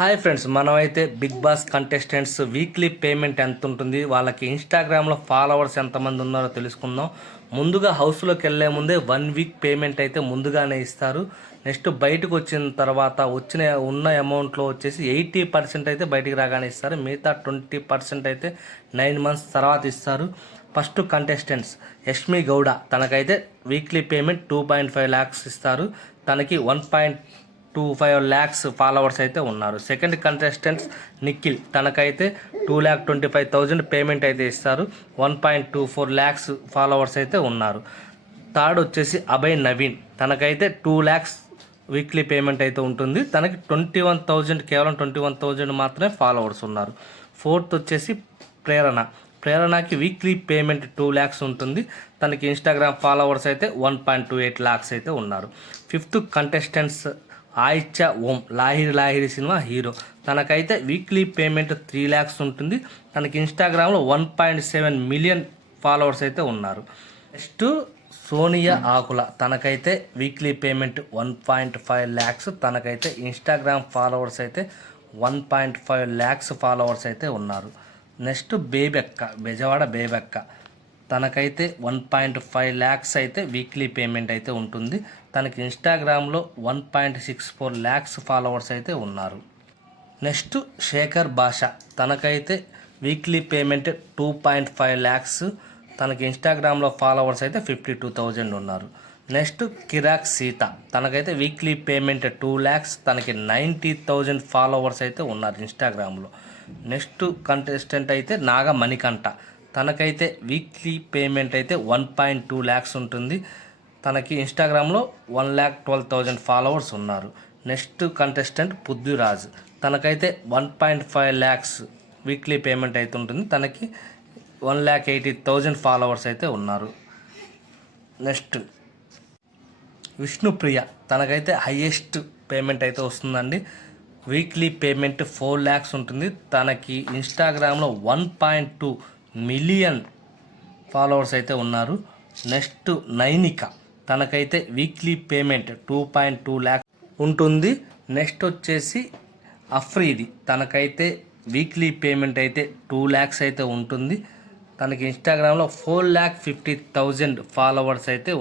Hi friends, మనమైతే Bigg Boss contestants weekly payment ఎంత ఉంటుంది, వాళ్ళకి ఇన్స్టాగ్రామ్లో ఫాలోవర్స్ ఎంతమంది ఉన్నారో తెలుసుకుందాం. ముందుగా హౌస్లోకి వెళ్ళే ముందే 1 వీక్ పేమెంట్ అయితే ముందుగానే ఇస్తారు. నెక్స్ట్ బయటకు వచ్చిన తర్వాత ఉన్న అమౌంట్లో వచ్చేసి 80% అయితే బయటికి రాగానే ఇస్తారు. మిగతా 20% అయితే 9 months తర్వాత ఇస్తారు. ఫస్ట్ కంటెస్టెంట్స్ యష్మి గౌడ, తనకైతే వీక్లీ పేమెంట్ 2.5 lakhs ఇస్తారు. తనకి 1.25 lakhs ఫాలోవర్స్ అయితే ఉన్నారు. సెకండ్ కంటెస్టెంట్స్ నిఖిల్, తనకైతే 2,25,000 పేమెంట్ అయితే ఇస్తారు. 1.24 lakhs ఫాలోవర్స్ అయితే ఉన్నారు. థర్డ్ వచ్చేసి అభయ్ నవీన్, తనకైతే 2 lakhs వీక్లీ పేమెంట్ అయితే ఉంటుంది. తనకి 21,000, కేవలం 21,000 మాత్రమే ఫాలోవర్స్ ఉన్నారు. ఫోర్త్ వచ్చేసి ప్రేరణకి వీక్లీ పేమెంట్ 2 lakhs ఉంటుంది. తనకి ఇన్స్టాగ్రామ్ ఫాలోవర్స్ అయితే 1.28 lakhs అయితే ఉన్నారు. ఫిఫ్త్ కంటెస్టెంట్స్ ఆయిచ్చా ఓం, లాహిరి సినిమా హీరో, తనకైతే వీక్లీ పేమెంట్ 3 lakhs ఉంటుంది. తనకి ఇన్స్టాగ్రామ్లో 1.7 million ఫాలోవర్స్ అయితే ఉన్నారు. నెక్స్ట్ సోనియా ఆకుల, తనకైతే వీక్లీ పేమెంట్ 1.5 lakhs, తనకైతే ఇన్స్టాగ్రామ్ ఫాలోవర్స్ అయితే 1.5 lakhs ఫాలోవర్స్ అయితే ఉన్నారు. నెక్స్ట్ బెజవాడ బేబెక్క, తనకైతే 1.5 lakhs అయితే వీక్లీ పేమెంట్ అయితే ఉంటుంది. తనకి ఇన్స్టాగ్రామ్లో 1.64 lakhs ఫాలోవర్స్ అయితే ఉన్నారు. నెక్స్ట్ శేఖర్ భాష, తనకైతే వీక్లీ పేమెంట్ 2.5 lakhs, తనకి ఇన్స్టాగ్రామ్లో ఫాలోవర్స్ అయితే 52,000 ఉన్నారు. నెక్స్ట్ కిరాక్ సీత, తనకైతే వీక్లీ పేమెంట్ 2 lakhs, తనకి 90,000 ఫాలోవర్స్ అయితే ఉన్నారు ఇన్స్టాగ్రామ్లో. నెక్స్ట్ కంటెస్టెంట్ అయితే నాగ మణికంఠ, తనకైతే వీక్లీ పేమెంట్ అయితే 1.2 lakhs ఉంటుంది. తనకి ఇన్స్టాగ్రామ్లో 1,12,000 ఫాలోవర్స్ ఉన్నారు. నెక్స్ట్ కంటెస్టెంట్ పృథ్వీరాజ్, తనకైతే 1.5 lakhs వీక్లీ పేమెంట్ అయితే ఉంటుంది. తనకి 1,80,000 ఫాలోవర్స్ అయితే ఉన్నారు. నెక్స్ట్ విష్ణుప్రియ, తనకైతే హయ్యెస్ట్ పేమెంట్ అయితే వస్తుందండి. వీక్లీ పేమెంట్ 4 lakhs ఉంటుంది. తనకి ఇన్స్టాగ్రామ్లో 1.2 million ఫాలోవర్స్ అయితే ఉన్నారు. నెక్స్ట్ నైనిక, తనకైతే వీక్లీ పేమెంట్ 2.2 lakhs ఉంటుంది. నెక్స్ట్ వచ్చేసి అఫ్రీది, తనకైతే వీక్లీ పేమెంట్ అయితే 2 lakhs అయితే ఉంటుంది. తనకి ఇన్స్టాగ్రామ్లో 4,50,000 ఫాలోవర్స్ అయితే